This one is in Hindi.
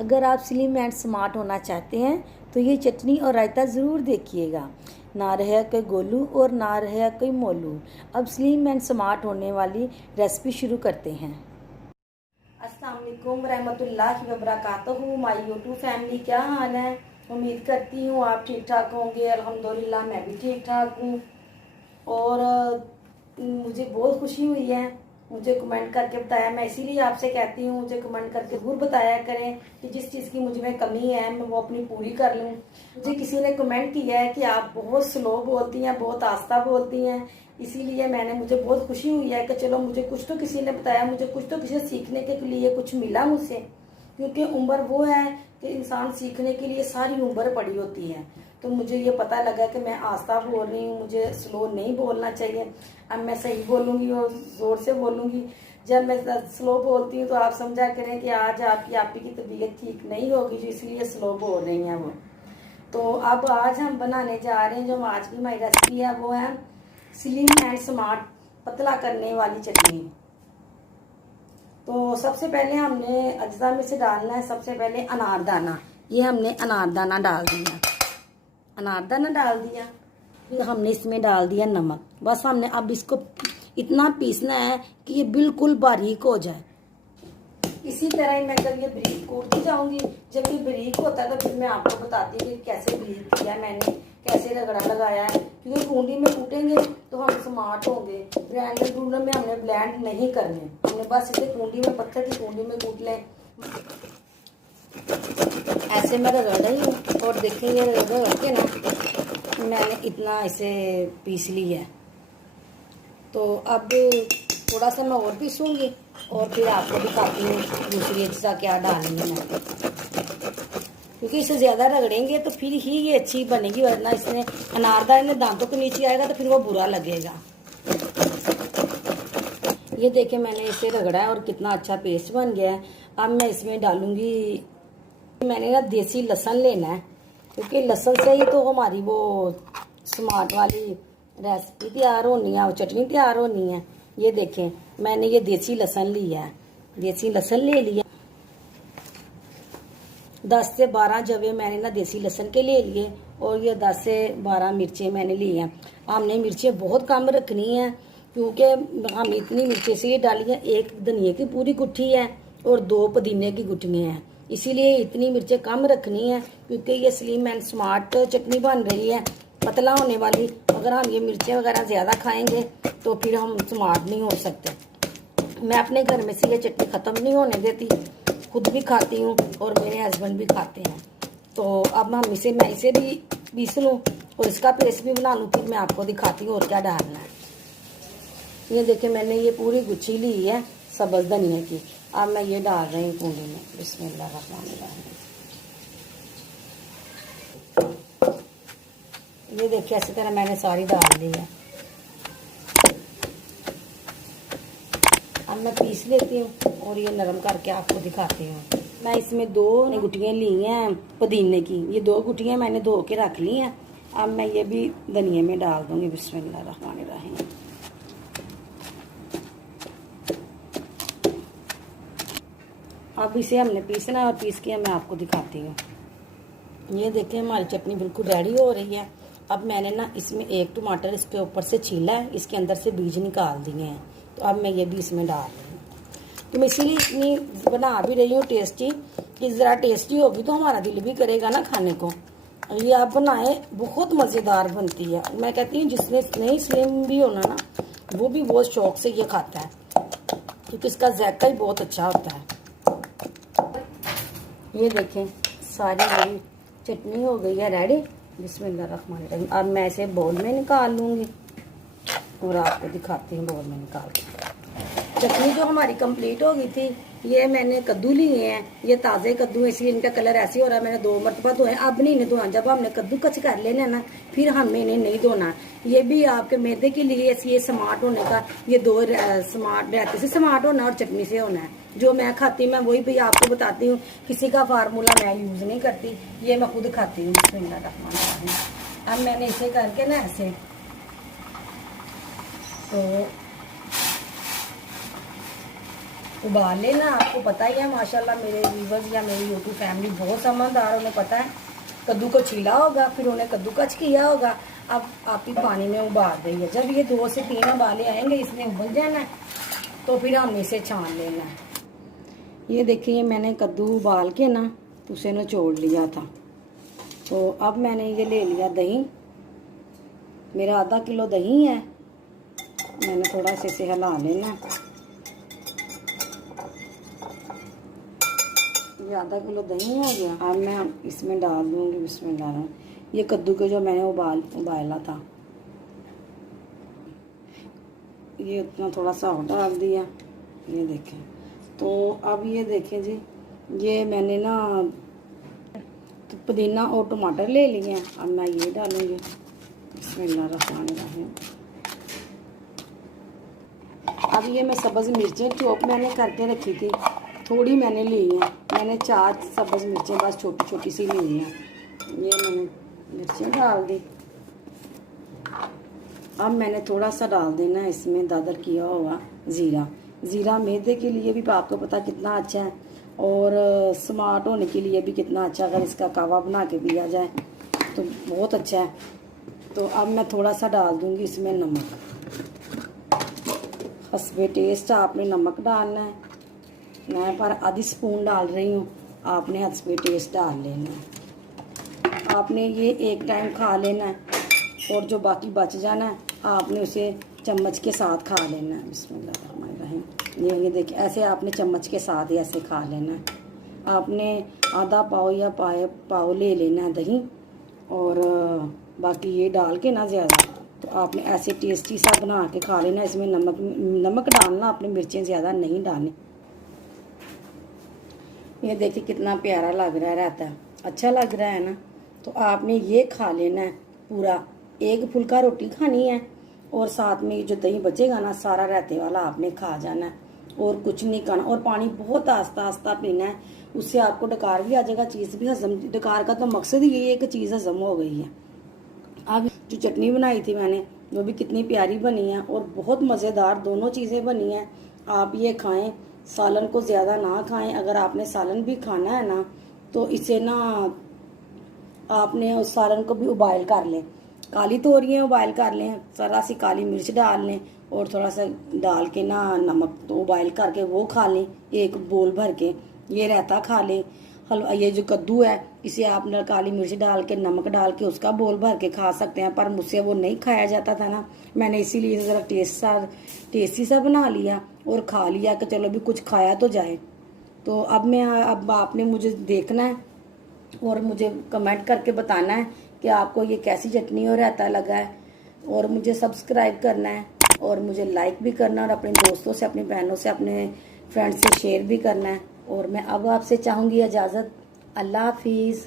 अगर आप स्लिम एंड स्मार्ट होना चाहते हैं तो ये चटनी और रायता ज़रूर देखिएगा। ना रहे कोई गोलू और ना रहे कोई मोलू। अब स्लिम एंड स्मार्ट होने वाली रेसिपी शुरू करते हैं। अस्सलाम वालेकुम रहमतुल्लाहि व बरकातहू। माय यूट्यूब फैमिली, क्या हाल है? उम्मीद करती हूँ आप ठीक ठाक होंगे। अल्हम्दुलिल्लाह मैं भी ठीक ठाक हूँ। और मुझे बहुत खुशी हुई है, मुझे कमेंट करके बताया। मैं इसीलिए आपसे कहती हूँ मुझे कमेंट करके ज़रूर बताया करें कि जिस चीज़ की मुझ में कमी है मैं वो अपनी पूरी कर लूँ। मुझे किसी ने कमेंट किया है कि आप बहुत स्लो बोलती हैं, बहुत आस्ता बोलती हैं, इसीलिए मुझे बहुत खुशी हुई है कि चलो मुझे कुछ तो किसी ने बताया, मुझे कुछ तो किसी से सीखने के लिए कुछ मिला मुझसे। क्योंकि उम्र वो है कि इंसान सीखने के लिए सारी उम्र पड़ी होती है। तो मुझे ये पता लगा कि मैं आस्ता बोल रही हूँ, मुझे स्लो नहीं बोलना चाहिए। अब मैं सही बोलूँगी और ज़ोर से बोलूँगी। जब मैं स्लो बोलती हूँ तो आप समझा करें कि आज आपकी की तबीयत ठीक नहीं होगी, जो इसलिए स्लो बोल रही हैं वो। तो अब आज हम बनाने जा रहे हैं, जो आज की हमारी रेसिपी है वो है स्लिम एंड स्मार्ट पतला करने वाली चटनी। तो सबसे पहले हमने अज्जा में से डालना है। सबसे पहले अनारदाना, ये हमने अनारदाना डाल दिया। अनारदाना डाल दिया, फिर हमने इसमें डाल दिया नमक। बस हमने अब इसको इतना पीसना है कि ये बिल्कुल बारीक हो जाए। इसी तरह ही मैं जब ये बारीक कूटती जाऊंगी, जब ये बारीक होता है तो फिर मैं आपको बताती हूँ कि कैसे बारीक किया मैंने, कैसे रगड़ा लगाया है। क्योंकि कूंडी में कूटेंगे तो हम स्मार्ट होंगे। ब्लेंडर में हमने ब्लेंड नहीं करने, हमने बस इसे कूंडी में, पत्थर की कूंडी में कूट लें। ऐसे मैं रगड़ रही हूँ और देखेंगे रगड़ के ना मैंने इतना इसे पीस लिया है। तो अब थोड़ा सा मैं और पीसूँगी और फिर आपको दिखाती हूँ दूसरी अज्जा क्या डालेंगे मैं। क्योंकि इसे ज़्यादा रगड़ेंगे तो फिर ही ये अच्छी बनेगी, वरना इसमें अनारदाने दांतों के नीचे आएगा तो फिर वो बुरा लगेगा। ये देखिए मैंने इसे रगड़ा है और कितना अच्छा पेस्ट बन गया है। अब मैं इसमें डालूँगी, मैंने ना देसी लहसुन लेना है, क्योंकि लहसुन से ही तो हमारी वो स्मार्ट वाली रेसिपी तैयार होनी है, वो चटनी तैयार होनी है। ये देखें मैंने ये देसी लहसुन लिया है, देसी लहसुन ले लिया। 10 से 12 जवे मैंने ना देसी लहसुन के ले लिए और ये 10 से 12 मिर्चें मैंने ली हैं। हमने मिर्चें बहुत कम रखनी है, क्योंकि हम इतनी मिर्चें इसलिए डाली हैं, एक धनिए की पूरी गुट्ठी है और 2 पुदीने की गुट्ठियाँ हैं, इसीलिए इतनी मिर्चें कम रखनी है। क्योंकि ये स्लिम एंड स्मार्ट चटनी बन रही है, पतला होने वाली। अगर हम ये मिर्चें वगैरह ज़्यादा खाएंगे तो फिर हम स्मार्ट नहीं हो सकते। मैं अपने घर में से ये चटनी ख़त्म नहीं होने देती, खुद भी खाती हूँ और मेरे हस्बैंड भी खाते हैं। तो अब मैं इसे भी पीस लूँ और इसका पेस्ट भी बना लूँ, फिर मैं आपको दिखाती हूँ और क्या डालना है। ये देखिए मैंने ये पूरी गुच्छी ली है सब्ज़ धनिया की। अब मैं ये डाल रही हूँ कूंडी में। बिस्मिल्लाहिर्रहमानिर्रहीम। ये देखिए ऐसी तरह मैंने सारी डाल दी है। अब मैं पीस लेती हूँ और ये नरम करके आपको दिखाती हूँ। मैं इसमें 2 गुटियाँ ली हैं पुदीने की, ये 2 गुटियाँ मैंने धो के रख ली हैं। अब मैं ये भी धनिया में डाल दूँगी। बिस्मिल्लाहिर्रहमानिर्रहीम। अब इसे हमने पीसना और पीस के मैं आपको दिखाती हूँ। ये देखिए हमारी चटनी बिल्कुल रेडी हो रही है। अब मैंने ना इसमें 1 टमाटर इसके ऊपर से छीला है, इसके अंदर से बीज निकाल दिए हैं। तो अब मैं ये भी इसमें डाल रही हूँ। तो मैं इसीलिए इतनी बना भी रही हूँ टेस्टी, कि ज़रा टेस्टी होगी तो हमारा दिल भी करेगा ना खाने को। ये आप बनाए, बहुत मज़ेदार बनती है। मैं कहती हूँ जिसने नहीं स्लिम भी होना ना, वो भी बहुत शौक से ये खाता है, क्योंकि इसका जायका ही बहुत अच्छा होता है। ये देखें सारी मेरी चटनी हो गई है रेडी। बिस्मिल्लाहिर्रहमानिर्रहीम। अब मैं इसे बोल में निकाल लूँगी और आपको दिखाती हूँ बोल में निकाल के। चटनी जो हमारी कंप्लीट हो गई थी, ये मैंने कद्दू लिए हैं, ये ताज़े कद्दू है इसलिए इनका कलर ऐसे हो रहा है। मैंने 2 मरतबा धोए, अब नहीं इन्हें धोना। जब हमने कद्दू कच कर लेना ना फिर हमने इन्हें नहीं धोना। ये भी आपके मैदे के लिए ये स्मार्ट होने का, ये 2 स्मार्ट रहते से स्मार्ट होना और चटनी से होना है। जो मैं खाती हूँ मैं वही भी आपको बताती हूँ, किसी का फार्मूला मैं यूज़ नहीं करती, ये मैं खुद खाती हूँ। बिस्मिल्लाहिर्रहमानिर्रहीम। अब मैंने इसे करके ना ऐसे, तो उबाल लेना। आपको पता ही है माशाल्लाह मेरे व्यूवर्स या मेरी यूट्यूब फैमिली बहुत समझदार, उन्हें पता है कद्दू को छीला होगा, फिर उन्हें कद्दू कच किया होगा। अब आप ही पानी में उबाल रही है। जब ये 2 से 3 उबाले आएंगे, इसने उबल जाना है, तो फिर हम इसे छान लेना है। ये देखिए मैंने कद्दू उबाल के ना उसे निचोड़ लिया था। तो अब मैंने ये ले लिया दही, मेरा आधा किलो दही है। मैंने थोड़ा सा इसे हिला लेना। ये आधा किलो दही हो गया। अब मैं इसमें डाल दूँगी, इसमें डालूँ ये कद्दू के जो मैंने उबाला था, ये उतना थोड़ा सा और डाल दिया। ये देखें। तो अब ये देखें जी, ये मैंने ना तो पुदीना और टमाटर ले लिए हैं। अब मैं ये डालूँगी। बिस्मिल्लाहिर्रहमानिर्रहीम। अब ये मैं सब्ज़ मिर्चें चॉप मैंने करके रखी थी, थोड़ी मैंने ली हैं। मैंने 4 सब्ज़ मिर्चें बस छोटी छोटी सी ली हैं। ये मैंने मिर्चें डाल दी। अब मैंने थोड़ा सा डाल देना है इसमें दादर किया हुआ ज़ीरा। ज़ीरा मैदे के लिए भी आपको पता कितना अच्छा है, और स्मार्ट होने के लिए भी कितना अच्छा, अगर इसका कावा बना के पिया जाए तो बहुत अच्छा है। तो अब मैं थोड़ा सा डाल दूँगी इसमें नमक। हस्बे टेस्ट आपने नमक डालना है। मैं पर आधी स्पून डाल रही हूँ, आपने हस्बे टेस्ट डाल लेना है। आपने ये एक टाइम खा लेना है, और जो बाकी बच जाना है आपने उसे चम्मच के साथ खा लेना है। बिस्मिल्लाहिर्रहमानिर्रहीम। ये देखिए ऐसे आपने चम्मच के साथ ही ऐसे खा लेना है। आपने आधा पाव या पाव ले लेना है दही, और बाकी ये डाल के ना ज़्यादा, तो आपने ऐसे टेस्टी सा बना के खा लेना। इसमें नमक डालना, आपने मिर्चें ज़्यादा नहीं डालनी। ये देखिए कितना प्यारा लग रहा है, रहता है अच्छा लग रहा है ना। तो आपने ये खा लेना है पूरा, एक फुल्का रोटी खानी है, और साथ में जो दही बचेगा ना सारा रहते वाला आपने खा जाना है, और कुछ नहीं खाना। और पानी बहुत आस्ता आस्ता पीना है, उससे आपको डकार भी आ जाएगा, चीज़ भी हजम। डकार का तो मकसद ही ये है कि चीज़ हजम हो गई है। अब जो चटनी बनाई थी मैंने, वो भी कितनी प्यारी बनी है और बहुत मज़ेदार दोनों चीज़ें बनी हैं। आप ये खाएं, सालन को ज़्यादा ना खाएं। अगर आपने सालन भी खाना है ना, तो इसे ना आपने उस सालन को भी उबाइल कर लें। काली तोरियाँ उबाइल कर लें, ज़रा सी काली मिर्च डाल लें, और थोड़ा सा डाल के ना नमक तो उबाइल करके वो खा लें, एक बोल भर के। ये रायता खा लें। हलवा, ये जो कद्दू है इसे आप काली मिर्च डाल के नमक डाल के उसका बोल भर के खा सकते हैं, पर मुझसे वो नहीं खाया जाता था ना, मैंने इसीलिए ज़रा टेस्टी सा बना लिया और खा लिया कि चलो भी कुछ खाया तो जाए। तो अब आपने मुझे देखना है और मुझे कमेंट करके बताना है कि आपको ये कैसी चटनी और रायता लगा है, और मुझे सब्सक्राइब करना है, और मुझे लाइक भी करना है, और अपने दोस्तों से, अपनी बहनों से, अपने फ्रेंड्स से शेयर भी करना है। और मैं अब आपसे चाहूँगी इजाज़त। अल्लाह हाफिज़।